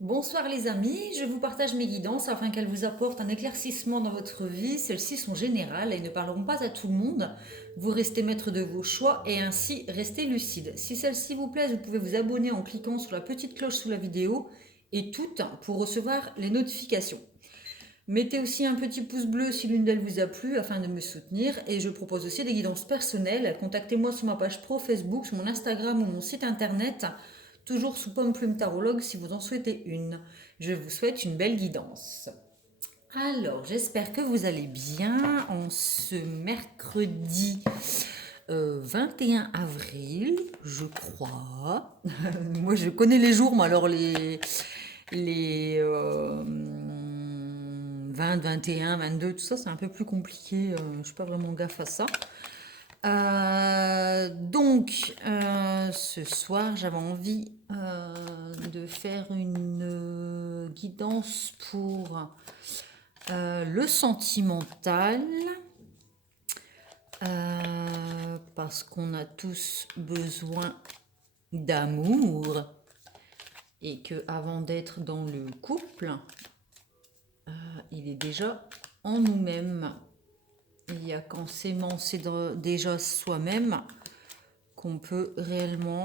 Bonsoir les amis, je vous partage mes guidances afin qu'elles vous apportent un éclaircissement dans votre vie. Celles-ci sont générales et ne parleront pas à tout le monde. Vous restez maître de vos choix et ainsi restez lucide. Si celles-ci vous plaisent, vous pouvez vous abonner en cliquant sur la petite cloche sous la vidéo et toutes pour recevoir les notifications. Mettez aussi un petit pouce bleu si l'une d'elles vous a plu afin de me soutenir et je propose aussi des guidances personnelles. Contactez-moi sur ma page pro Facebook, sur mon Instagram ou mon site internet, toujours sous Pomme Plume Tarologue si vous en souhaitez une. Je vous souhaite une belle guidance. Alors, j'espère que vous allez bien en ce mercredi 21 avril, je crois. Moi, je connais les jours, mais alors les 20, 21, 22, tout ça, c'est un peu plus compliqué. Je ne suis pas vraiment gaffe à ça. Ce soir, j'avais envie de faire une guidance pour le sentimental. Parce qu'on a tous besoin d'amour et que avant d'être dans le couple, il est déjà en nous-mêmes. Il n'y a qu'en s'aimant déjà soi-même qu'on peut réellement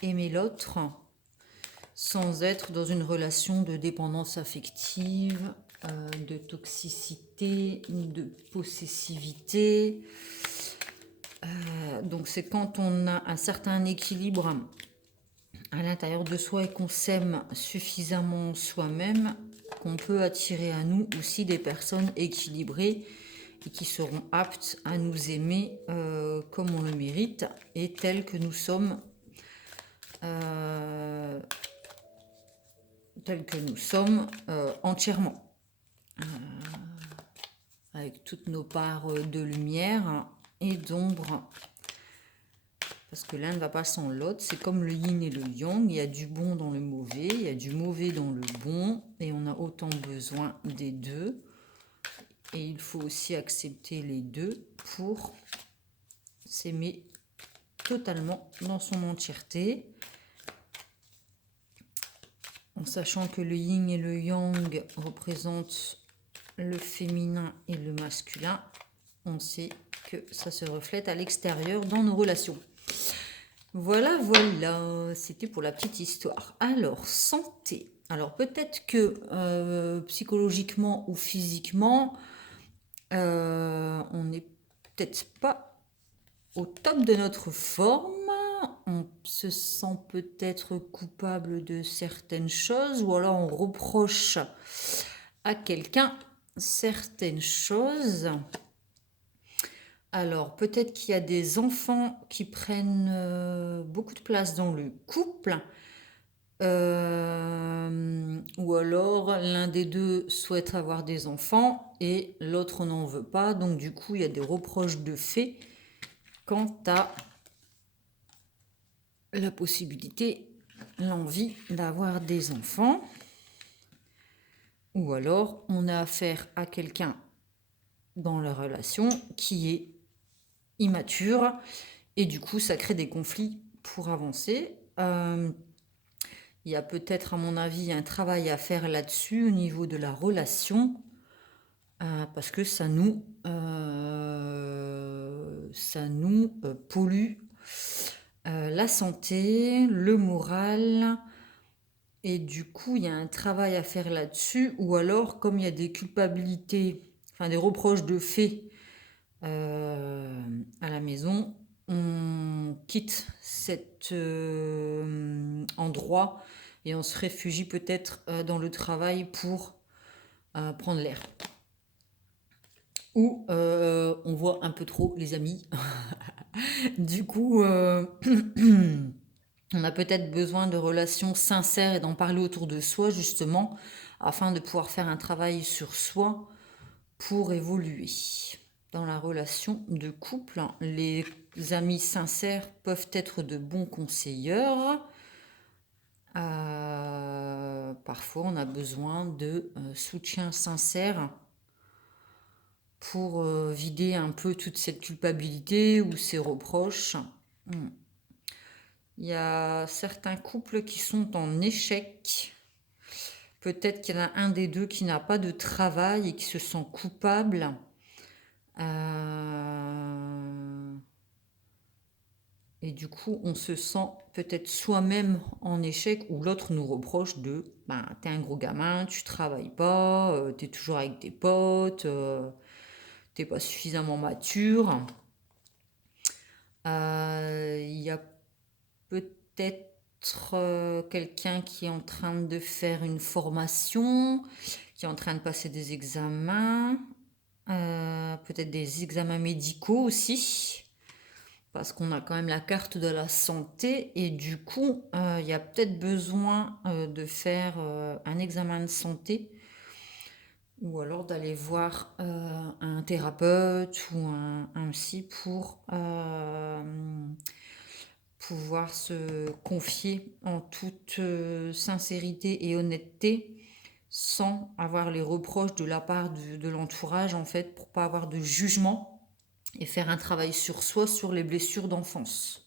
aimer l'autre sans être dans une relation de dépendance affective, de toxicité, de possessivité. Donc c'est quand on a un certain équilibre à l'intérieur de soi et qu'on s'aime suffisamment soi-même qu'on peut attirer à nous aussi des personnes équilibrées et qui seront aptes à nous aimer comme on le mérite et tels que nous sommes, entièrement, avec toutes nos parts de lumière et d'ombre. Parce que l'un ne va pas sans l'autre, c'est comme le yin et le yang, il y a du bon dans le mauvais, il y a du mauvais dans le bon, et on a autant besoin des deux. Et il faut aussi accepter les deux pour s'aimer totalement dans son entièreté, en sachant que le yin et le yang représentent le féminin et le masculin. On sait que ça se reflète à l'extérieur dans nos relations. Voilà, c'était pour la petite histoire. Alors, santé. Alors, peut-être que psychologiquement ou physiquement, on n'est peut-être pas au top de notre forme. On se sent peut-être coupable de certaines choses ou alors on reproche à quelqu'un certaines choses. Alors, peut-être qu'il y a des enfants qui prennent beaucoup de place dans le couple, ou alors l'un des deux souhaite avoir des enfants et l'autre n'en veut pas. Donc, du coup, il y a des reproches de fait quant à la possibilité, l'envie d'avoir des enfants. Ou alors, on a affaire à quelqu'un dans la relation qui est immature et du coup ça crée des conflits pour avancer. Il y a peut-être à mon avis un travail à faire là-dessus au niveau de la relation, parce que ça nous pollue la santé, le moral, et du coup il y a un travail à faire là-dessus. Ou alors comme il y a des culpabilités, enfin des reproches de fait à la maison, on quitte cet endroit et on se réfugie peut-être dans le travail pour prendre l'air. Ou on voit un peu trop les amis. Du coup, on a peut-être besoin de relations sincères et d'en parler autour de soi, justement, afin de pouvoir faire un travail sur soi pour évoluer. Dans la relation de couple, les amis sincères peuvent être de bons conseilleurs. Parfois, on a besoin de soutien sincère pour vider un peu toute cette culpabilité ou ces reproches. Il y a certains couples qui sont en échec Peut-être qu'il y en a un des deux qui n'a pas de travail et qui se sent coupable. Et du coup, on se sent peut-être soi-même en échec ou l'autre nous reproche de ben, t'es un gros gamin, tu travailles pas, t'es toujours avec tes potes, t'es pas suffisamment mature. Il y a peut-être quelqu'un qui est en train de faire une formation, qui est en train de passer des examens, peut-être des examens médicaux aussi, parce qu'on a quand même la carte de la santé et du coup, il y a peut-être besoin de faire un examen de santé ou alors d'aller voir un thérapeute ou un psy pour pouvoir se confier en toute sincérité et honnêteté sans avoir les reproches de la part de l'entourage en fait, pour pas avoir de jugement et faire un travail sur soi, sur les blessures d'enfance.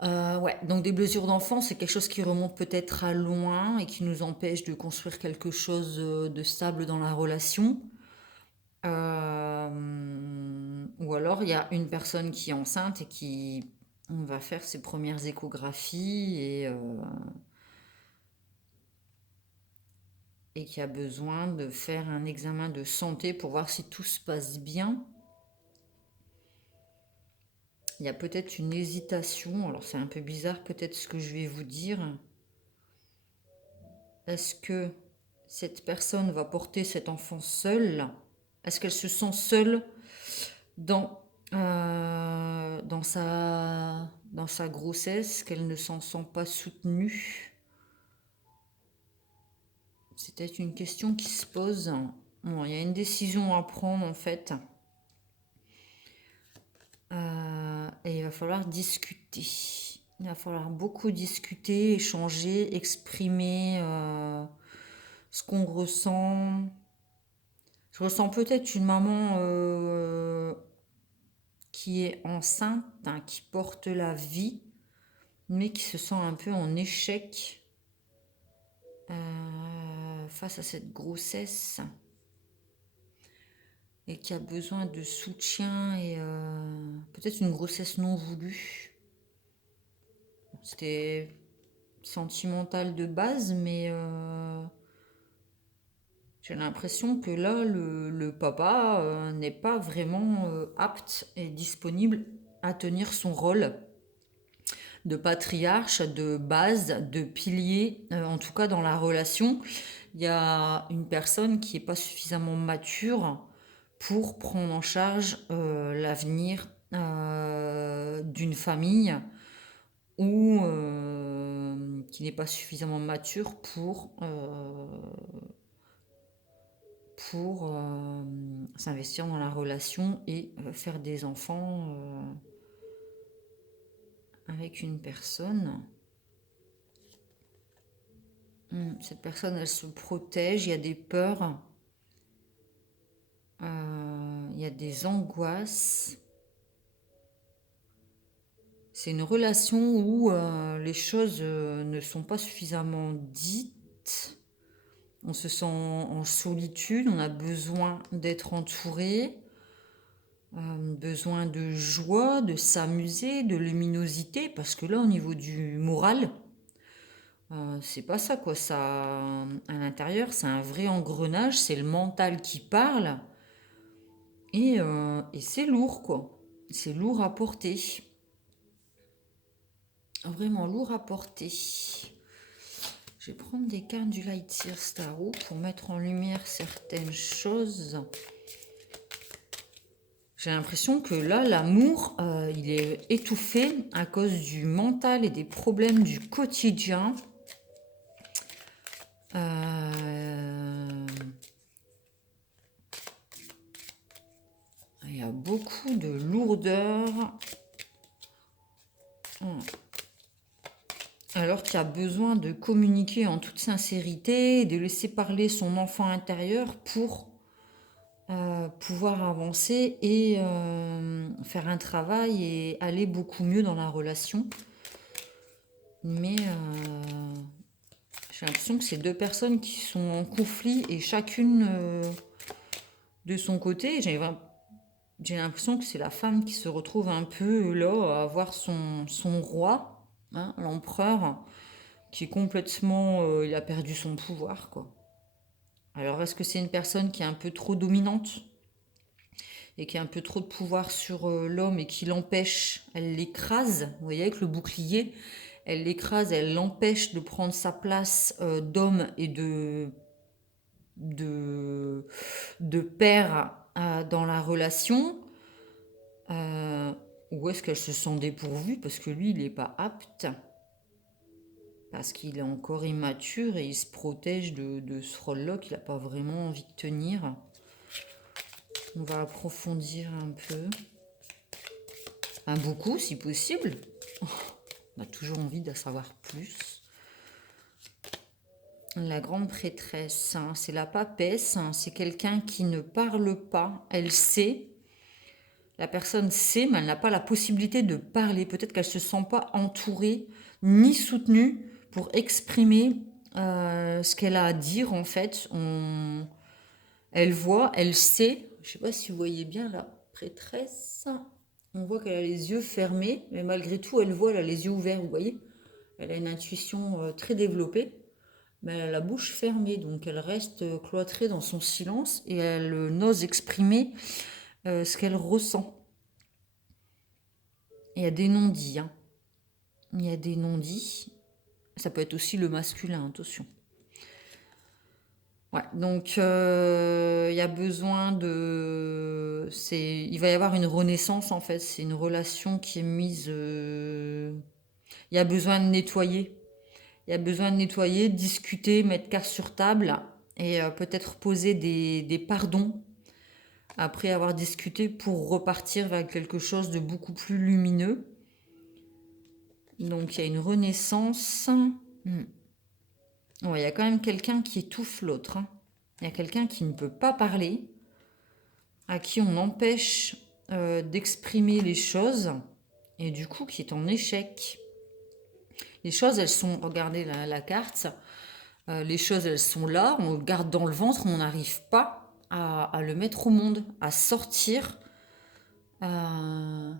Ouais, donc des blessures d'enfance, c'est quelque chose qui remonte peut-être à loin et qui nous empêche de construire quelque chose de stable dans la relation. Ou alors il y a une personne qui est enceinte et qui on va faire ses premières échographies et qui a besoin de faire un examen de santé pour voir si tout se passe bien. Il y a peut-être une hésitation, alors c'est un peu bizarre peut-être ce que je vais vous dire. Est-ce que cette personne va porter cet enfant seule? Est-ce qu'elle se sent seule dans, dans sa grossesse, qu'elle ne s'en sent pas soutenue? C'est peut-être une question qui se pose. Bon, il y a une décision à prendre en fait. Et il va falloir discuter. Il va falloir beaucoup discuter, échanger, exprimer ce qu'on ressent. Je ressens peut-être une maman qui est enceinte, hein, qui porte la vie, mais qui se sent un peu en échec face à cette grossesse et qui a besoin de soutien et peut-être une grossesse non voulue. C'était sentimental de base, mais j'ai l'impression que là, le papa n'est pas vraiment apte et disponible à tenir son rôle de patriarche, de base, de pilier, en tout cas dans la relation. Il y a une personne qui n'est pas suffisamment mature pour prendre en charge l'avenir d'une famille ou qui n'est pas suffisamment mature pour s'investir dans la relation et faire des enfants avec une personne. Cette personne, elle se protège, il y a des peurs, il y a des angoisses. C'est une relation où les choses ne sont pas suffisamment dites. On se sent en solitude, on a besoin d'être entouré, besoin de joie, de s'amuser, de luminosité, parce que là, au niveau du moral, c'est pas ça quoi. Ça, à l'intérieur, c'est un vrai engrenage, c'est le mental qui parle, et c'est lourd quoi. C'est lourd à porter, vraiment lourd à porter. Je vais prendre des cartes du Light Year Tarot pour mettre en lumière certaines choses. J'ai l'impression que là, l'amour, il est étouffé à cause du mental et des problèmes du quotidien. Il y a beaucoup de lourdeur. Alors qu'il y a besoin de communiquer en toute sincérité, de laisser parler son enfant intérieur pour pouvoir avancer et faire un travail et aller beaucoup mieux dans la relation. Mais J'ai l'impression que c'est deux personnes qui sont en conflit et chacune de son côté. J'ai l'impression que c'est la femme qui se retrouve un peu là à avoir son roi, hein, l'empereur, qui est complètement... il a perdu son pouvoir, quoi. Alors, est-ce que c'est une personne qui est un peu trop dominante et qui a un peu trop de pouvoir sur l'homme et qui l'empêche, elle l'écrase, vous voyez, avec le bouclier, elle l'écrase, elle l'empêche de prendre sa place d'homme et de, de père dans la relation, euh, ou est-ce qu'elle se sent dépourvue parce que lui, il n'est pas apte, parce qu'il est encore immature et il se protège de ce rôle-là qu'il n'a pas vraiment envie de tenir. On va approfondir un peu. Beaucoup, si possible. On a toujours envie d'en savoir plus. La grande prêtresse, hein, c'est la papesse, hein, c'est quelqu'un qui ne parle pas. Elle sait, la personne sait, mais elle n'a pas la possibilité de parler. Peut-être qu'elle ne se sent pas entourée ni soutenue pour exprimer ce qu'elle a à dire, en fait. Elle voit, elle sait. Je ne sais pas si vous voyez bien la prêtresse. On voit qu'elle a les yeux fermés, mais malgré tout, elle voit, elle a les yeux ouverts, vous voyez. Elle a une intuition très développée, mais elle a la bouche fermée, donc elle reste cloîtrée dans son silence et elle n'ose exprimer ce qu'elle ressent. Il y a des non-dits, hein. Il y a des non-dits. Ça peut être aussi le masculin, attention. Ouais, donc il y a besoin de... Il va y avoir une renaissance en fait, c'est une relation qui est mise... Il y a besoin de nettoyer. Il y a besoin de nettoyer, discuter, mettre carte sur table et peut-être poser des pardons après avoir discuté pour repartir vers quelque chose de beaucoup plus lumineux. Donc il y a une renaissance. Ouais, il y a quand même quelqu'un qui étouffe l'autre, hein. Il y a quelqu'un qui ne peut pas parler, à qui on empêche d'exprimer les choses et du coup qui est en échec. Les choses, elles sont, regardez la carte, les choses, elles sont là, on le garde dans le ventre, on n'arrive pas à le mettre au monde, à sortir. On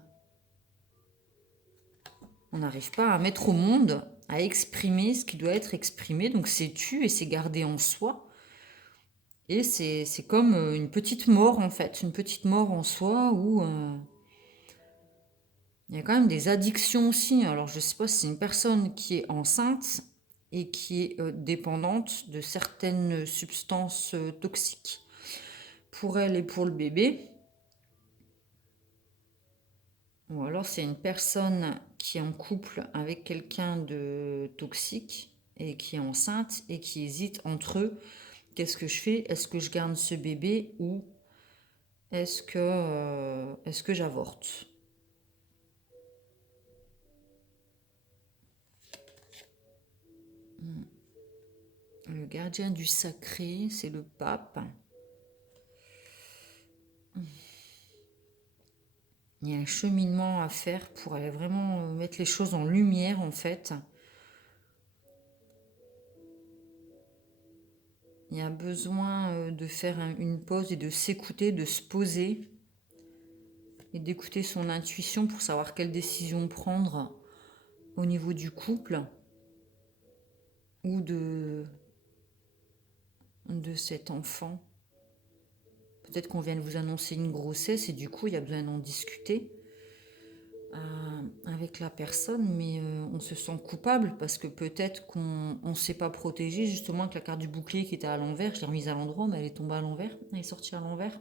n'arrive pas à mettre au monde, à exprimer ce qui doit être exprimé. Donc c'est tu et c'est gardé en soi. Et c'est comme une petite mort en fait, une petite mort en soi où il y a quand même des addictions aussi. Alors je ne sais pas si c'est une personne qui est enceinte et qui est dépendante de certaines substances toxiques pour elle et pour le bébé. Ou alors c'est une personne qui est en couple avec quelqu'un de toxique et qui est enceinte et qui hésite entre eux. Qu'est-ce que je fais? Est-ce que je garde ce bébé ou est-ce que j'avorte? Le gardien du sacré, c'est le pape. Il y a un cheminement à faire pour aller vraiment mettre les choses en lumière en fait. Il y a besoin de faire une pause et de s'écouter, de se poser et d'écouter son intuition pour savoir quelle décision prendre au niveau du couple ou de cet enfant. Peut-être qu'on vient de vous annoncer une grossesse et du coup il y a besoin d'en discuter avec la personne, mais on se sent coupable parce que peut-être qu'on ne s'est pas protégé, justement avec la carte du bouclier qui était à l'envers. Je l'ai remise à l'endroit, mais elle est tombée à l'envers, elle est sortie à l'envers.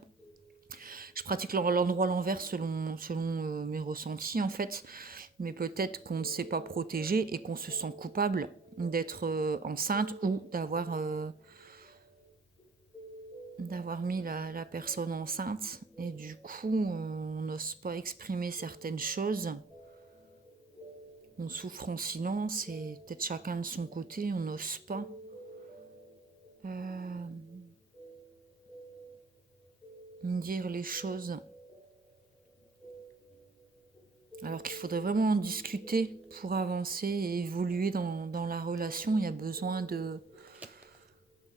Je pratique l'endroit à l'envers selon mes ressentis en fait, mais peut-être qu'on ne s'est pas protégé et qu'on se sent coupable d'être enceinte ou d'avoir mis la personne enceinte et du coup on n'ose pas exprimer certaines choses, on souffre en silence et peut-être chacun de son côté on n'ose pas dire les choses alors qu'il faudrait vraiment en discuter pour avancer et évoluer dans la relation. Il y a besoin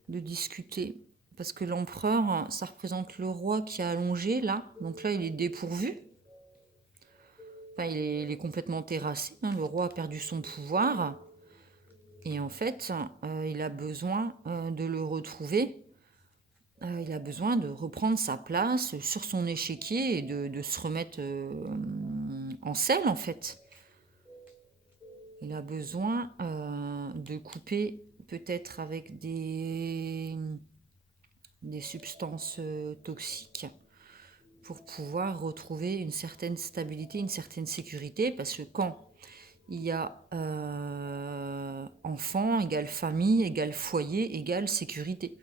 de discuter. Parce que l'empereur, ça représente le roi qui est allongé là. Donc là, il est dépourvu. Enfin, il est complètement terrassé, hein. Le roi a perdu son pouvoir. Et en fait, il a besoin de le retrouver. Il a besoin de reprendre sa place sur son échiquier et de se remettre en selle, en fait. Il a besoin de couper peut-être avec des substances toxiques pour pouvoir retrouver une certaine stabilité, une certaine sécurité, parce que quand il y a enfant égale famille, égale foyer, égale sécurité.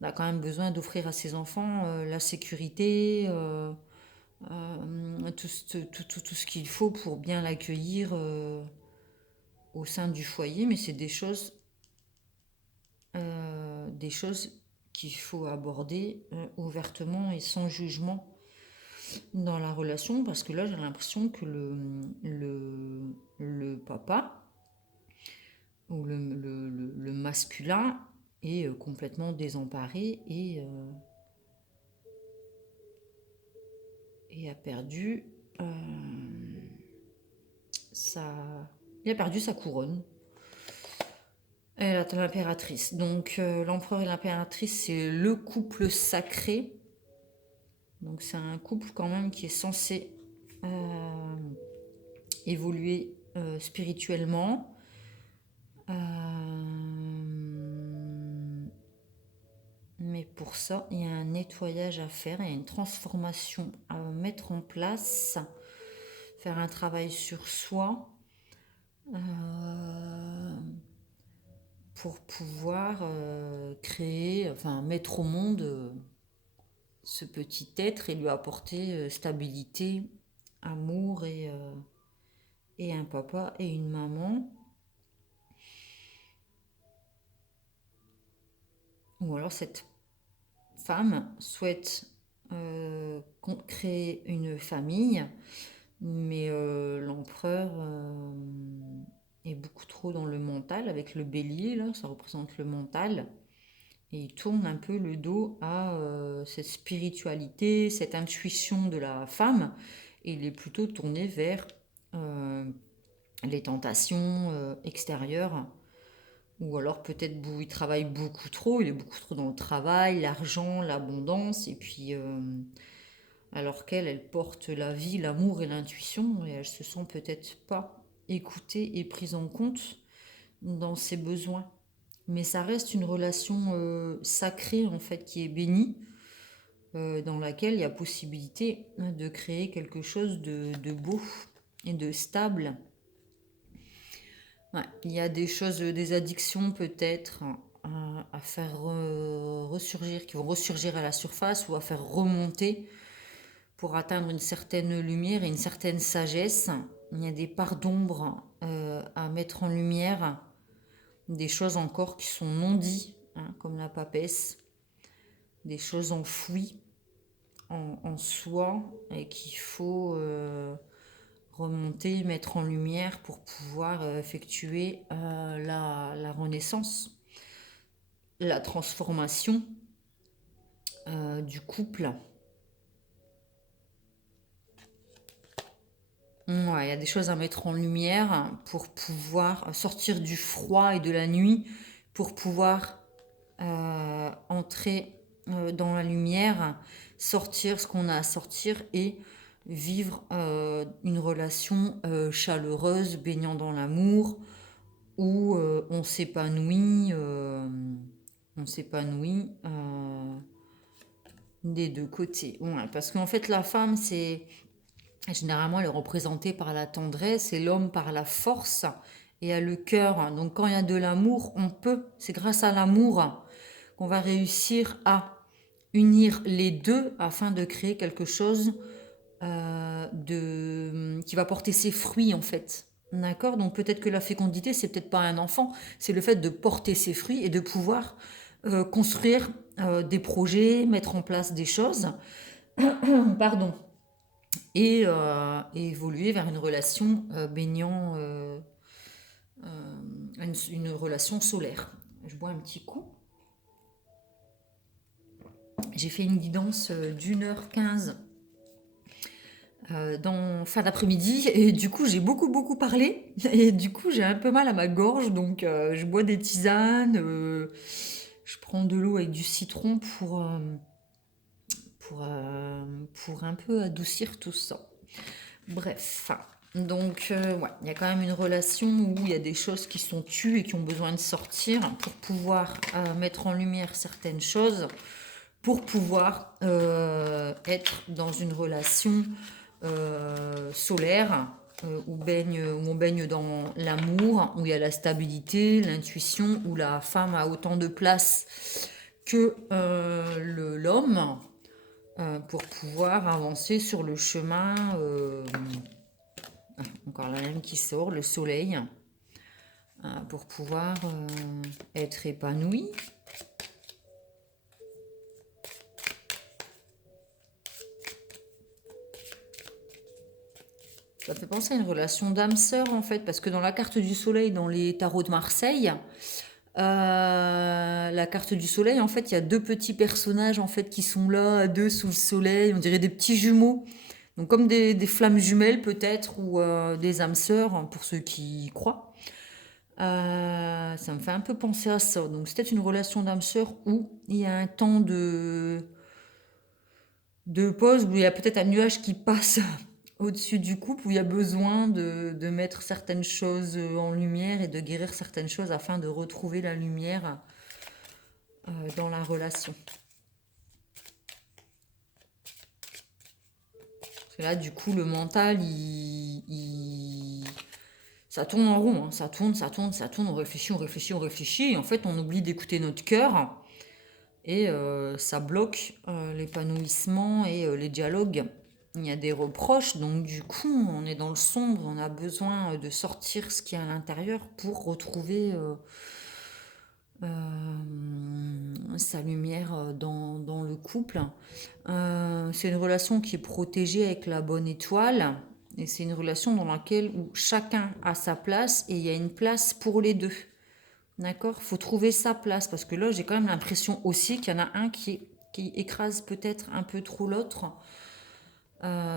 On a quand même besoin d'offrir à ses enfants la sécurité, tout ce qu'il faut pour bien l'accueillir au sein du foyer, mais c'est des choses qu'il faut aborder ouvertement et sans jugement dans la relation, parce que là j'ai l'impression que le papa ou le masculin est complètement désemparé et a perdu sa il a perdu sa couronne. Elle est l'impératrice. Donc l'empereur et l'impératrice, c'est le couple sacré. Donc c'est un couple quand même qui est censé évoluer spirituellement. Mais pour ça, il y a un nettoyage à faire, il y a une transformation à mettre en place, faire un travail sur soi pour pouvoir créer, enfin mettre au monde ce petit être et lui apporter stabilité, amour et un papa et une maman. Ou alors cette femme souhaite créer une famille, mais l'empereur est beaucoup trop dans le mental, avec le bélier, là, ça représente le mental. Et il tourne un peu le dos à cette spiritualité, cette intuition de la femme. Et il est plutôt tourné vers les tentations extérieures. Ou alors peut-être il travaille beaucoup trop, il est beaucoup trop dans le travail, l'argent, l'abondance. Et puis, alors qu'elle, elle porte la vie, l'amour et l'intuition. Et elle se sent peut-être pas écoutée et prise en compte dans ses besoins. Mais ça reste une relation sacrée en fait qui est bénie, dans laquelle il y a possibilité de créer quelque chose de beau et de stable. Ouais, il y a des choses, des addictions peut-être à faire ressurgir, qui vont ressurgir à la surface ou à faire remonter pour atteindre une certaine lumière et une certaine sagesse. Il y a des parts d'ombre à mettre en lumière, des choses encore qui sont non dites, hein, comme la papesse, des choses enfouies en soi et qu'il faut remonter, mettre en lumière pour pouvoir effectuer la renaissance, la transformation du couple. Ouais, il y a des choses à mettre en lumière pour pouvoir sortir du froid et de la nuit, pour pouvoir entrer dans la lumière, sortir ce qu'on a à sortir et vivre une relation chaleureuse, baignant dans l'amour, où on s'épanouit des deux côtés. Ouais, parce qu'en fait, la femme, c'est généralement, elle est représentée par la tendresse et l'homme par la force et a le cœur. Donc, quand il y a de l'amour, on peut. C'est grâce à l'amour qu'on va réussir à unir les deux afin de créer quelque chose qui va porter ses fruits en fait. D'accord. Donc peut-être que la fécondité, c'est peut-être pas un enfant, c'est le fait de porter ses fruits et de pouvoir construire des projets, mettre en place des choses, pardon, et évoluer vers une relation baignant, une relation solaire. Je bois un petit coup. J'ai fait une guidance d'1h15 dans fin d'après-midi et du coup j'ai beaucoup parlé et du coup j'ai un peu mal à ma gorge donc je bois des tisanes, je prends de l'eau avec du citron pour, euh, pour un peu adoucir tout ça. Bref, donc ouais, il y a quand même une relation où il y a des choses qui sont tues et qui ont besoin de sortir pour pouvoir mettre en lumière certaines choses, pour pouvoir être dans une relation solaire où on baigne dans l'amour, où il y a la stabilité, l'intuition, où la femme a autant de place que l'homme pour pouvoir avancer sur le chemin. Encore la même qui sort, le soleil, pour pouvoir être épanoui. Ça fait penser à une relation d'âme-sœur en fait, parce que dans la carte du soleil, dans les tarots de Marseille, la carte du soleil, en fait, il y a deux petits personnages en fait qui sont là à deux sous le soleil, on dirait des petits jumeaux. Donc comme des flammes jumelles peut-être, ou des âmes sœurs, hein, pour ceux qui y croient. Ça me fait un peu penser à ça. Donc c'est peut-être une relation d'âme sœur où il y a un temps de pause, où il y a peut-être un nuage qui passe au-dessus du couple, où il y a besoin de mettre certaines choses en lumière et de guérir certaines choses afin de retrouver la lumière dans la relation. Parce que là, du coup, le mental, ça tourne en rond, hein. Ça tourne, on réfléchit, et en fait, on oublie d'écouter notre cœur, et ça bloque l'épanouissement et les dialogues. Il y a des reproches, donc du coup, on est dans le sombre, on a besoin de sortir ce qu'il y a à l'intérieur pour retrouver sa lumière dans le couple. C'est une relation qui est protégée avec la bonne étoile, et c'est une relation dans laquelle où chacun a sa place et il y a une place pour les deux. D'accord? Faut trouver sa place, parce que là, j'ai quand même l'impression aussi qu'il y en a un qui écrase peut-être un peu trop l'autre.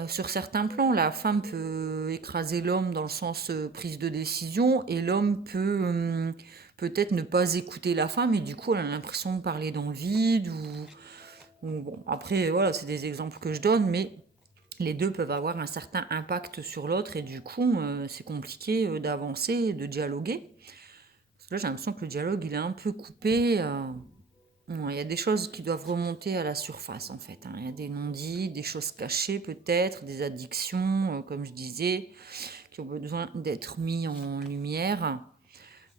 Sur certains plans, la femme peut écraser l'homme dans le sens prise de décision, et l'homme peut peut-être ne pas écouter la femme, et du coup, elle a l'impression de parler dans le vide. Ou bon, après, voilà, c'est des exemples que je donne, mais les deux peuvent avoir un certain impact sur l'autre, et du coup, c'est compliqué d'avancer, de dialoguer. Parce que là, j'ai l'impression que le dialogue, il est un peu coupé. Il y a des choses qui doivent remonter à la surface, en fait, hein. Il y a des non-dits, des choses cachées, peut-être, des addictions, comme je disais, qui ont besoin d'être mis en lumière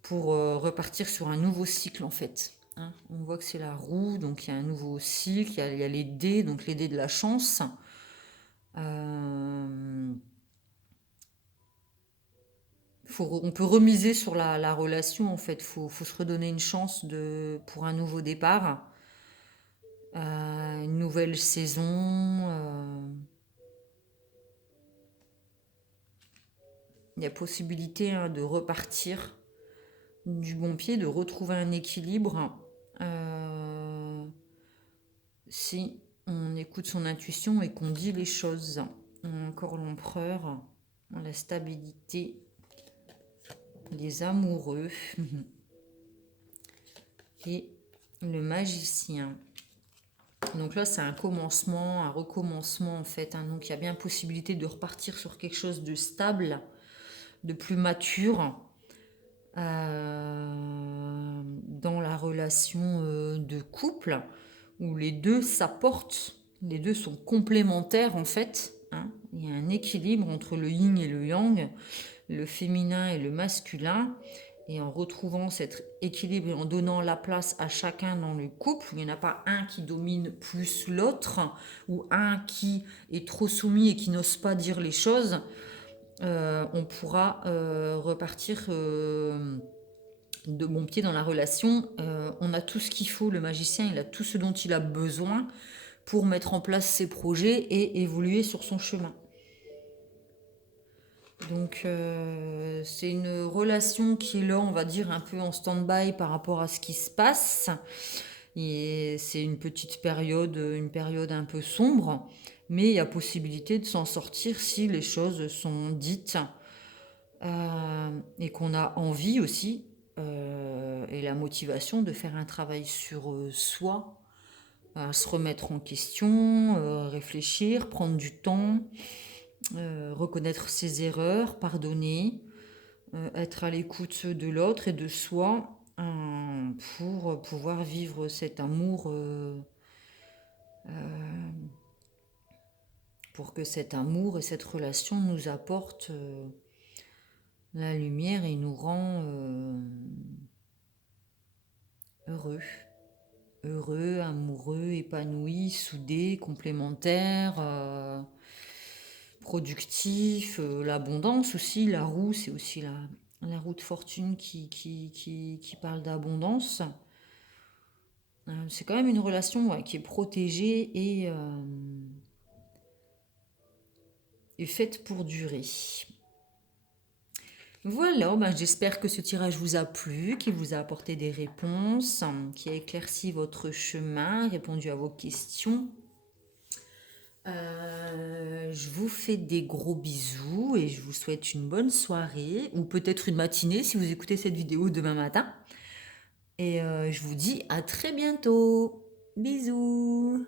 pour repartir sur un nouveau cycle, en fait, hein. On voit que c'est la roue, donc il y a un nouveau cycle, il y a les dés, donc les dés de la chance. Euh, on peut remiser sur la relation, en fait. Faut se redonner une chance pour un nouveau départ, une nouvelle saison. Il y a possibilité, hein, de repartir du bon pied, de retrouver un équilibre si on écoute son intuition et qu'on dit les choses. Encore l'empereur, la stabilité, les amoureux et le magicien. Donc là, c'est un commencement, un recommencement en fait, hein. Donc il y a bien possibilité de repartir sur quelque chose de stable, de plus mature dans la relation de couple, où les deux s'apportent, les deux sont complémentaires en fait, hein. Il y a un équilibre entre le yin et le yang, le féminin et le masculin. Et en retrouvant cet équilibre et en donnant la place à chacun dans le couple, il n'y en a pas un qui domine plus l'autre, ou un qui est trop soumis et qui n'ose pas dire les choses, on pourra repartir de bon pied dans la relation. On a tout ce qu'il faut, le magicien, il a tout ce dont il a besoin pour mettre en place ses projets et évoluer sur son chemin. Donc c'est une relation qui est là, on va dire, un peu en stand-by par rapport à ce qui se passe. Et c'est une période un peu sombre, mais il y a possibilité de s'en sortir si les choses sont dites et qu'on a envie aussi et la motivation de faire un travail sur soi, se remettre en question, réfléchir, prendre du temps, reconnaître ses erreurs, pardonner, être à l'écoute de l'autre et de soi pour pouvoir vivre cet amour, pour que cet amour et cette relation nous apportent la lumière et nous rend heureux. Heureux, amoureux, épanouis, soudés, complémentaires, productifs, l'abondance aussi, la roue, c'est aussi la roue de fortune qui parle d'abondance. C'est quand même une relation qui est protégée et faite pour durer. Voilà, j'espère que ce tirage vous a plu, qu'il vous a apporté des réponses, qui a éclairci votre chemin, répondu à vos questions. Je vous fais des gros bisous et je vous souhaite une bonne soirée ou peut-être une matinée si vous écoutez cette vidéo demain matin. Et je vous dis à très bientôt. Bisous.